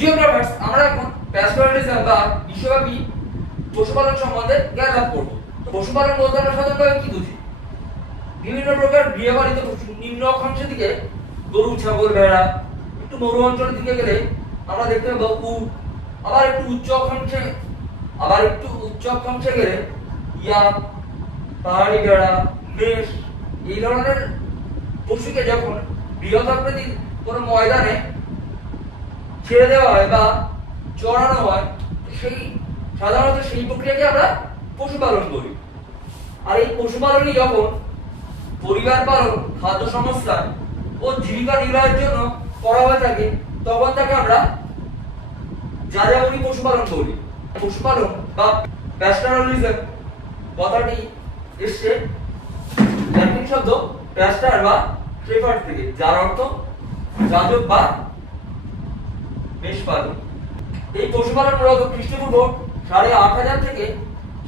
জিওগ্রাফার্স আমরা এখন প্যাস্টোরালিজম বা বিশ্বব্যাপী পশুপালন সম্বন্ধে জ্ঞান লাভ করব। তো পশুপালন বলতে আমরা সাধারণভাবে কি বুঝি? বিভিন্ন প্রকার গৃহপালিত পশু, নিম্ন অক্ষাংশের দিকে গরু, ছাগল, ভেড়া, একটু মরু অঞ্চলের দিকে গেলে আমরা দেখতে পাবো উট, আবার একটু উচ্চ অক্ষাংশে গেলে ইয়াক, পাহাড়ি ভেড়া, মেষ, এই ধরনের পশুকে যখন বৃহৎ আকৃতির কোনো ময়দানে ছেড়ে দেওয়া হয় বা চড়ানো হয়, সাধারণত সেই প্রক্রিয়াকে আমরা পশুপালন বলি। আর এই পশুপালনই যখন পরিবার পালন, খাদ্য সংস্থান ও জীবিকা নির্বাহের জন্য করা হয়ে থাকে, তখন তাকে আমরা যাযাবরী পশুপালন বলি। পশুপালন বা প্যাস্টোরালিজম কথাটি এসছে ল্যাটিন শব্দ প্যাস্টার বা শেফার্ড থেকে, যার অর্থ যাজক বা মেষপালক। এই পশুপালন মূলত খ্রিস্টপূর্ব ৮৫০০ থেকে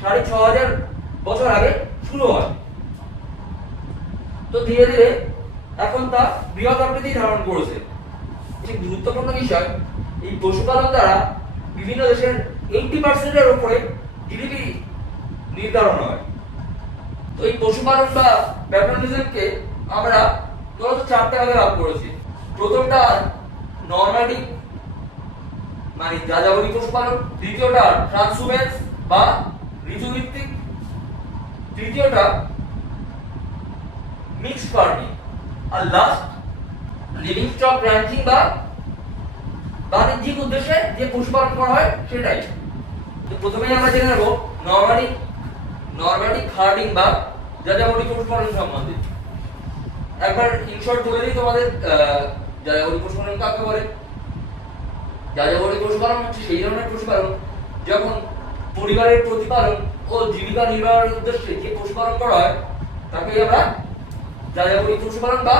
৬৫০০ বছর আগে শুরু হয়। তো ধীরে ধীরে এখন তা বৃহৎ আকৃতি ধারণ করেছে। একটি গুরুত্বপূর্ণ বিষয়, এই পশুপালন দ্বারা বিভিন্ন দেশের 80% উপরে জিডিপি নির্ধারণ হয়। তো এই পশুপালন বা প্যাস্টোরালিজমকে আমরা মূলত 4টে ভাগে ভাগ করেছি। প্রথমটা নরমাটিক মানে যাযাবরী পশুপালন, দ্বিতীয়টা ট্রান্সহুম্যান্স বা ঋতুভিত্তিক, তৃতীয়টা মিক্সড ফার্মিং, আর লাস্ট লিভিং স্টক রাঞ্চিং বা বাণিজ্যিক উদ্দেশ্যে যে পশুপালন করা হয় সেটাই। তো প্রথমেই আমরা জেনে নেব নরমাটিক হার্ডিং বা যাযাবরী পশুপালন সম্বন্ধে। একবার ইনশর্ট বলে দিই তোমাদের যাযাবরী পশুপালন কাকে বলে। যাযাবরী পশুপালন হচ্ছে সেই ধরনের পশুপালন যখন পরিবারের প্রতিপালন ও জীবিকা নির্বাহের উদ্দেশ্যে যে পশুপালন করা হয় তাকে আমরা যাযাবরী পশুপালন বা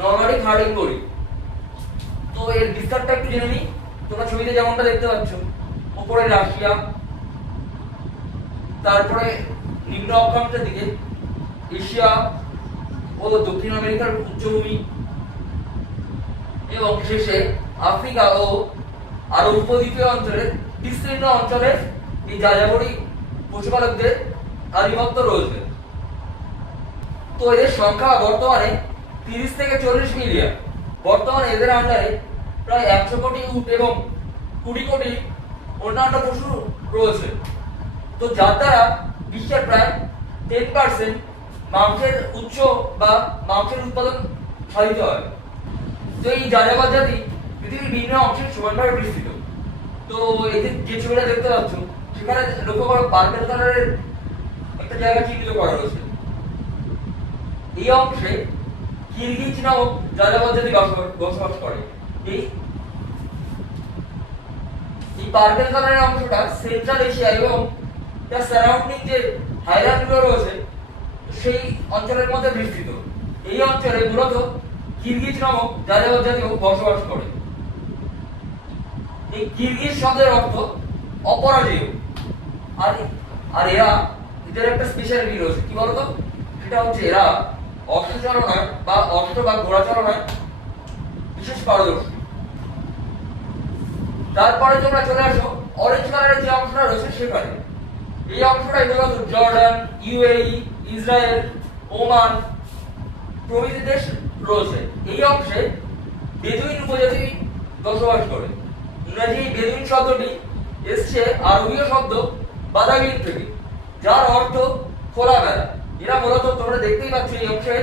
নরমাটিক হার্ডিং বলি। তো এর বিস্তারটা একটু জেনে নিই। তোমরা ছবিতে যেমনটা দেখতে পাচ্ছ, উপরে রাশিয়া, তারপরে নিম্ন অক্ষাংশের দিকে এশিয়া ও দক্ষিণ আমেরিকার উচ্চভূমি, এবং শেষে আফ্রিকা ও আরো উপদ্বীপীয় অঞ্চলের বিস্তীর্ণ অঞ্চলে এই যাযাবরী পশুপালকদের আধিপত্য রয়েছে। তো এদের সংখ্যা বর্তমানে 30 থেকে 40 মিলিয়ন। বর্তমানে এদের আন্ডারে প্রায় 100 কোটি উট এবং 20 কোটি অন্যান্য পশু রয়েছে। তো যার দ্বারা বিশ্বের প্রায় 10% মাংসের উৎস বা মাংসের উৎপাদন সাধিত হয়। তো এই যাযাবর জাতি পৃথিবীর বিভিন্ন অংশে সমানভাবে বিস্তৃত। তো এদের যে ছবিটা দেখতে পাচ্ছ সেখানে লক্ষ্য করো পার্পেল কালারের একটা জায়গা চিহ্নিত করা রয়েছে। এই অংশে কিরগিজ নামক যাযাবর জাতি বসবাস করে। এই পার্পেল কালারের অংশটা সেন্ট্রাল এশিয়া এবং তার সারাউন্ডিং যে হাইল্যান্ডগুলো রয়েছে সেই অঞ্চলের মধ্যে বিস্তৃত। এই অঞ্চলে মূলত কিরগিজ নামক যাযাবর জাতি বসবাস করে। এই কিরগিজ শব্দের অর্থ অপরাজেয়। আর এদের একটা স্পেশালিটি রয়েছে, কি বলতো? সেটা হচ্ছে এরা অশ্বচালনায় বা ঘোড়া চালনায় বিশেষ পারদর্শী। তারপরে তোমরা চলে আসো অরেঞ্জ কালারের যে অংশটা রয়েছে সেখানে। এই অংশটাই মূলত জর্ডান, ইউএই, ইসরায়েল, ওমান প্রভৃতি দেশ রয়েছে। এই অংশে বেদুইন উপজাতি বসবাস করে। ইংরেজি বেদুইন শব্দটি এসছে আরবীয় শব্দ বাদাবিন থেকে, যার অর্থ খোলামেলা। এরা মূলত তোমরা দেখতেই পাচ্ছ এই অংশে,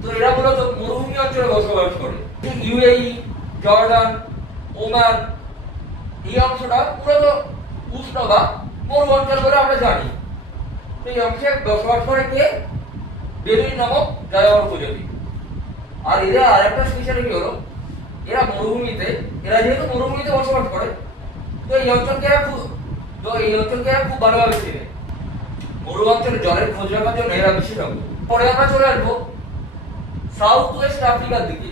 তো এরা মূলত মরুভূমি অঞ্চলে বসবাস করে। ইউএই, জর্ডান, ওমান এই অংশটা মূলত উষ্ণ বা মরু অঞ্চল বলে আমরা জানি। তো এই অংশে বসবাস করে কে? বেদুইন নামক যাযাবর উপজাতি। আর এরা আরেকটা স্পেশালিটি হলো এরা যেহেতু মরুভূমিতে বসবাস করে, তো এই অঞ্চলকে এরা খুব ভালোভাবে চেনে। মরু অঞ্চলে জলের খোঁজ রাখার জন্য এরা বিশেষজ্ঞ। পরে আমরা চলে আসবো সাউথ ওয়েস্ট আফ্রিকার দিকে,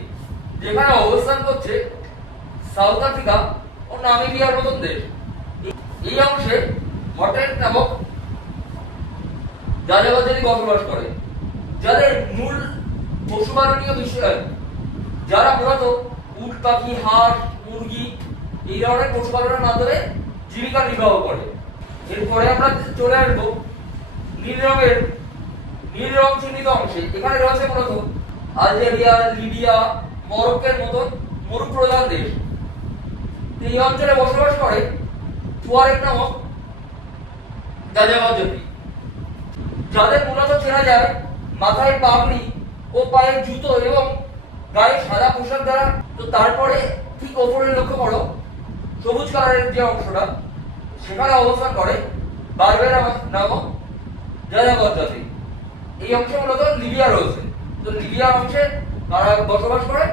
যেখানে অবস্থান করছে সাউথ আফ্রিকা ও নামিবিয়ার মতন দেশ। এই অংশে হটেট নামক যাযাবর জাতি বসবাস করে, যাদের মূল পশুপালনীয় বিষয়, যারা মূলত উট পাখি, হাঁস, মুরগি এই ধরনের পশুপালনের মাধ্যমে জীবিকা নির্বাহ করে। এরপরে আমরা চলে আসবো নীল রং চিহ্নিত অংশে। এখানে রয়েছে মূলত আলজেরিয়া, লিবিয়া, মরক্কোর মতন মরুপ্রধান দেশ। এই অঞ্চলে বসবাস করে তুয়ারেগ নামক যাযাবর জাতি, যাদের মূলত চেনা যায় মাথায় পাগড়ি ও পায়ে জুতো এবং গায়ে সাদা পোশাক দ্বারা। তো তারপরে ঠিক ওপরে লক্ষ্য করো সবুজ কালারের যে অংশটা, সেখানে অবস্থান করে বারবেরা নামক যাযাবর জাতি। এই অংশে মূলত লিবিয়া রয়েছে। তো লিবিয়া অংশে তারা বসবাস করে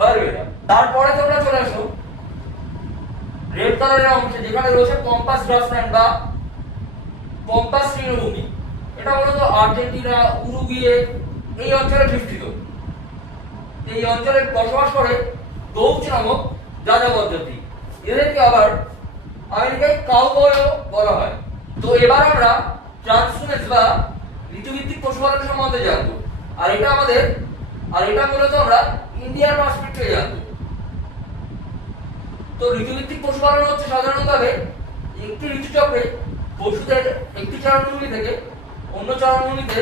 বারবেরা। তারপরে তোমরা চলে আসো রেড কালারের অংশে, যেখানে রয়েছে পম্পাস গ্রাসল্যান্ড বা পম্পাস তৃণভূমি। এটা মূলত আর্জেন্টিনা, উরুগুয়ে এই অঞ্চলে বিস্তৃত। এই অঞ্চলে বসবাস করে গৌচ নামক যাযাবর জাতি। এদেরকে আবার আমেরিকায় কাউবয়ও বলা হয়। তো এবার আমরা ট্রান্সহুমেন্স বা ঋতুভিত্তিক পশুপালন সম্বন্ধে জানবো। আর এটা মূলত আমরা ইন্ডিয়ান পার্সপেক্টিভে জানবো। তো ঋতুভিত্তিক পশুপালন হচ্ছে সাধারণভাবে একটি ঋতুচক্রে পশুদের একটি চারণভূমি থেকে অন্য চারণভূমিতে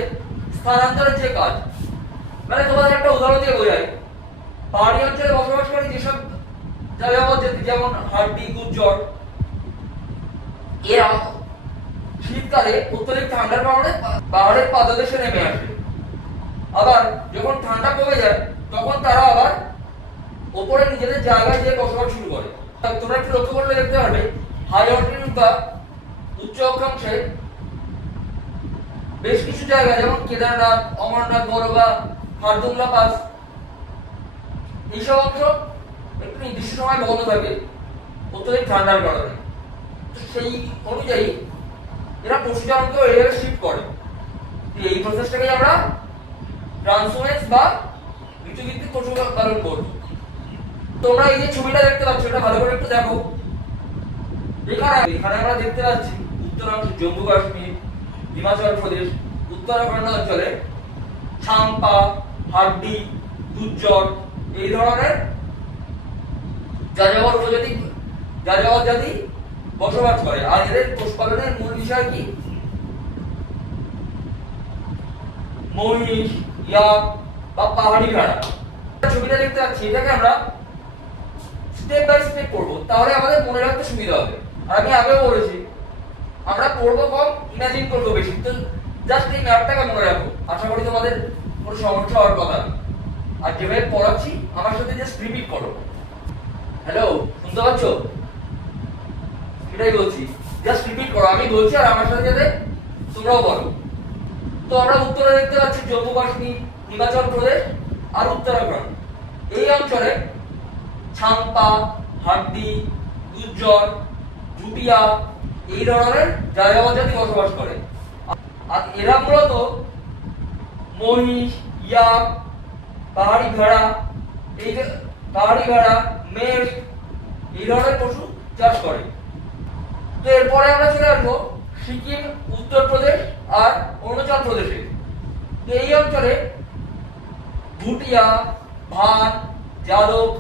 স্থানান্তরের যে কাজ। মানে তোমাদের একটা উদাহরণ দিয়ে বোঝাই, পাহাড়ি অঞ্চলে বসবাসকারী যেসব যাযাবর জাতি যেমন হাড্ডি, গুজ্জর, এরা শীতকালে অত্যধিক ঠান্ডার কারণে পাহাড়ের পাদদেশে নেমে আসে। আবার যখন ঠান্ডা কমে যায় তখন তারা আবার ওপরে নিজেদের জায়গায় গিয়ে বসবাস শুরু করে। তোমরা একটু লক্ষ্য করলে দেখতে পারবে হাই অল্টিটিউড বা উচ্চ অক্ষাংশে বেশ কিছু জায়গা যেমন কেদারনাথ, অমরনাথ, বরবা, খারদুংলা পাস এইসব অংশ একটু নির্দিষ্ট সময় বন্ধ থাকে অত্যধিক ঠান্ডার কারণে। সেই অনুযায়ী এরা পশুচারণকে এইভাবে শিফট করে। এই প্রসেসটাকে আমরা ট্রান্সহুমেন্স বা ঋতুভিত্তিক পশুপালন করব। তোমরা এই যে ছবিটা দেখতে পাচ্ছ এটা ভালো করে একটু দেখো। এখানে আমরা দেখতে পাচ্ছি উত্তরাংশ জম্মু কাশ্মীর, হিমাচল প্রদেশ, উত্তরাখণ্ড অঞ্চলে ছাম্পা, হাড্ডি, গুজ্জর এই ধরনের যাযাবর জাতি বসবাস করে। আর এদের পশুপালনের মূল বিষয় কি? মহিষ, ইয়াক বা পাহাড়ি ভেড়া। ছবিটা দেখতে পাচ্ছি, এটাকে আমরা স্টেপ বাই স্টেপ পড়বো, তাহলে আমাদের মনে রাখতে সুবিধা হবে। আর আমি আগেও বলেছি আমরা পড়বো কম, ইমাজিন করবো বেশি। তো জাস্ট এই ম্যাপটাকে মনে রাখো, আশা করি তোমাদের কোনো সমস্যা হওয়ার কথা না। আর যেভাবে পড়াচ্ছি আমার সাথে জাস্ট রিপিট করো। হ্যালো, শুনতে পাচ্ছ? এটাই বলছি, জাস্ট রিপিট করো, আমি বলছি আর আমার সাথে যাতে তোমরাও বলো। তো আমরা উত্তরে দেখতে পাচ্ছি জম্মু কাশ্মীর, হিমাচল প্রদেশ আর উত্তরাখণ্ড। এই অঞ্চলে ছাম্পা, হাড্ডি, গুজ্জর, ভুটিয়া এই ধরনের যাযাবর জাতি বসবাস করে। আর এরা মূলত মহিষ, ইয়াক, পাহাড়ি ভেড়া, মেষ এই ধরনের পশু চাষ করে। তো এরপরে আমরা চলে আসবো সিকিম, উত্তরপ্রদেশ আর অরুণাচল প্রদেশে। তো এই অঞ্চলে ভুটিয়া, ভাট, যাদব,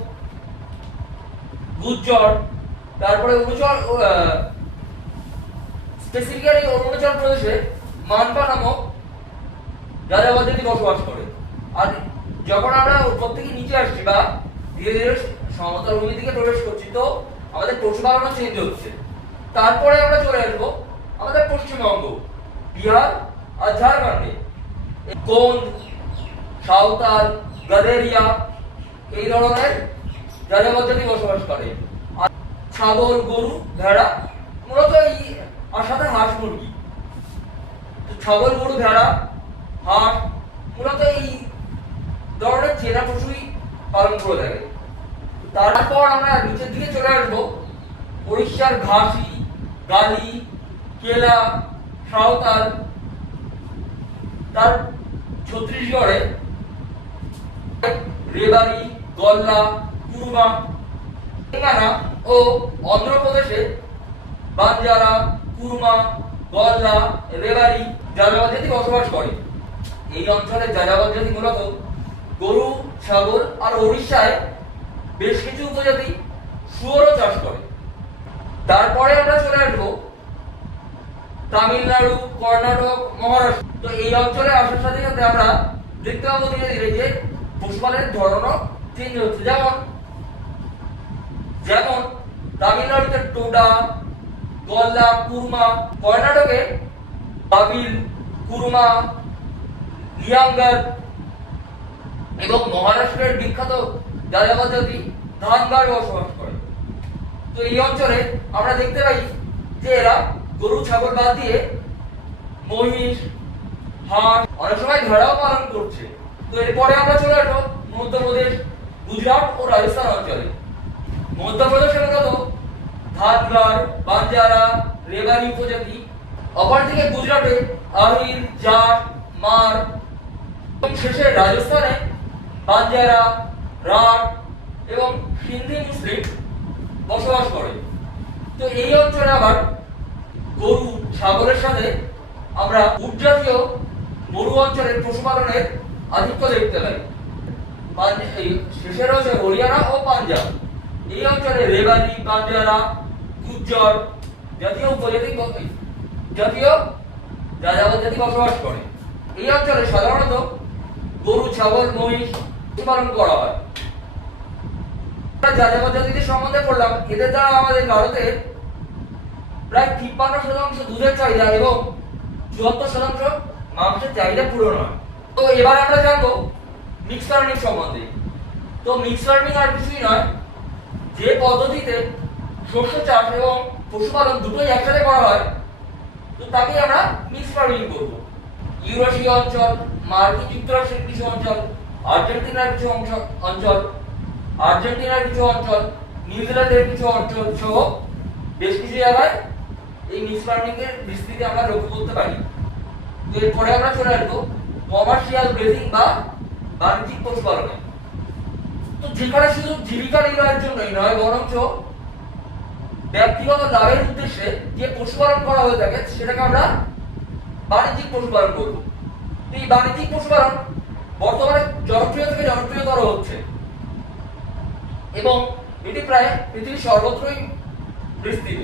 গুজ্জর, তারপরে স্পেসিফিক্যালি অরুণাচল প্রদেশে মানপা নামক যাযাবর জাতি বসবাস করে। আর যখন আমরা উপর থেকে নিচে আসছি বা ধীরে ধীরে সমতল ভূমি থেকে প্রবেশ করছি, তো আমাদের পশুপালন চেঞ্জ হচ্ছে। তারপরে আমরা চলে আসবো আমাদের পশ্চিমবঙ্গ, বিহার আর ঝাড়খণ্ডে। কোন, সাঁওতাল, গাদেরিয়া এই ধরনের যাযাবর জাতি বসবাস করে। আর ছাগল, গরু, ভেড়া মূলত আর সাথে হাঁস, মুরগি। ছাগল, গরু, ভেড়া, হাঁস মূলত এই ধরনের চেনা পশুই পালন করে থাকে। তারপর আমরা নিচের দিকে চলে আসবো উড়িষ্যার ঘাসি, গালি, কেলা, সাঁওতাল। তার ছত্তিশগড়ে রেবারি, গল্লা, কুরমা, তেলেঙ্গানা ও অন্ধ্রপ্রদেশে বাঞ্জারা, কুরমা, গল্লা, রেবারি যাযাবর জাতি বসবাস করে। এই অঞ্চলের যাযাবর জাতি মূলত গরু, ছাগল আর উড়িষ্যায় বেশ কিছু উপজাতি শুয়োরও চাষ করে। তারপরে আমরা চলে আসবো তামিলনাড়ু, কর্ণাটক, মহারাষ্ট্র। তো এই অঞ্চলে আসার সাথে সাথে আমরা দেখতে পাবো ধীরে ধীরে যে পশুপালনের ধরনও চেঞ্জ হচ্ছে। যেমন যেমন তামিলনাড়ুতে টোডা, গল্লা, কুরমা, কর্ণাটকে বাবিল, কুরমা, লিয়াঙ্গার এবং মহারাষ্ট্রের বিখ্যাত যাযাবর জাতি ধানগার বসবাস করে। তো এই অঞ্চলে আমরা দেখতে পাই যে এরা গরু ছাগল বাদ দিয়ে মহিষ, হাঁস, অনেক সময় ভেড়াও পালন করছে। তো এরপরে আমরা চলে আসবো মধ্যপ্রদেশ, গুজরাট ও রাজস্থান অঞ্চলে। মধ্যপ্রদেশের মতো ধানগার, বাঞ্জারা, রেবারি উপজাতি। অপরদিকে গুজরাটে আহির, জাট, মার এবং শেষে রাজস্থানে বাঞ্জারা, রাট এবং সিন্ধি মুসলিম বসবাস করে। তো এই অঞ্চলে আবার গরু ছাগলের সাথে আমরা উট জাতীয় মরু অঞ্চলের পশুপালনের আধিক্য দেখতে পাই। শেষে রয়েছে হরিয়ানা ও পাঞ্জাব। এই অঞ্চলে রেবারি, বাঞ্জারা, গুজ্জর জাতীয় উপজাতি জাতীয় যাযাবর জাতি বসবাস করে। এই অঞ্চলে সাধারণত গরু, ছাগল, মহিষ পশুপালন করা হয়। যাযাবর জাতিদের সম্বন্ধে পড়লাম। এদের দ্বারা আমাদের ভারতে প্রায় 53% দুধের চাহিদা এবং 74% মাংসের চাহিদা পূরণ হয়। তো এবার আমরা জানবো মিক্স ফার্মিং সম্বন্ধে। তো মিক্স ফার্মিং আর কিছুই নয়, যে পদ্ধতিতে শস্য চাষ এবং পশুপালন দুটোই একসাথে করা হয়, তো তাকে আমরা মিক্স ফার্মিং করব। ইউরোশীয় অঞ্চল, মার্কিন যুক্তরাষ্ট্রের কিছু অঞ্চল, আর্জেন্টিনার কিছু অঞ্চল, নিউজিল্যান্ডের কিছু অঞ্চল সহ বেশ কিছু জায়গায় এই মিক্স ফার্মিং এর বিস্তৃতি আমরা লক্ষ্য করতে পারি। তো এরপরে আমরা চলে আসবো কমার্শিয়াল ব্রিডিং বা বাণিজ্যিক পশুপালনে। তো যেখানে শুধু জীবিকা নির্বাহের জন্যই নয়, বরঞ্চ ব্যক্তিগত লাভের উদ্দেশ্যে যে পশুপালন করা হয়ে থাকে সেটাকে আমরা বাণিজ্যিক পশুপালন করব। তো এই বাণিজ্যিক পশুপালন বর্তমানে জনপ্রিয় থেকে জনপ্রিয়তর হচ্ছে এবং এটি প্রায় পৃথিবীর সর্বত্রই বিস্তৃত।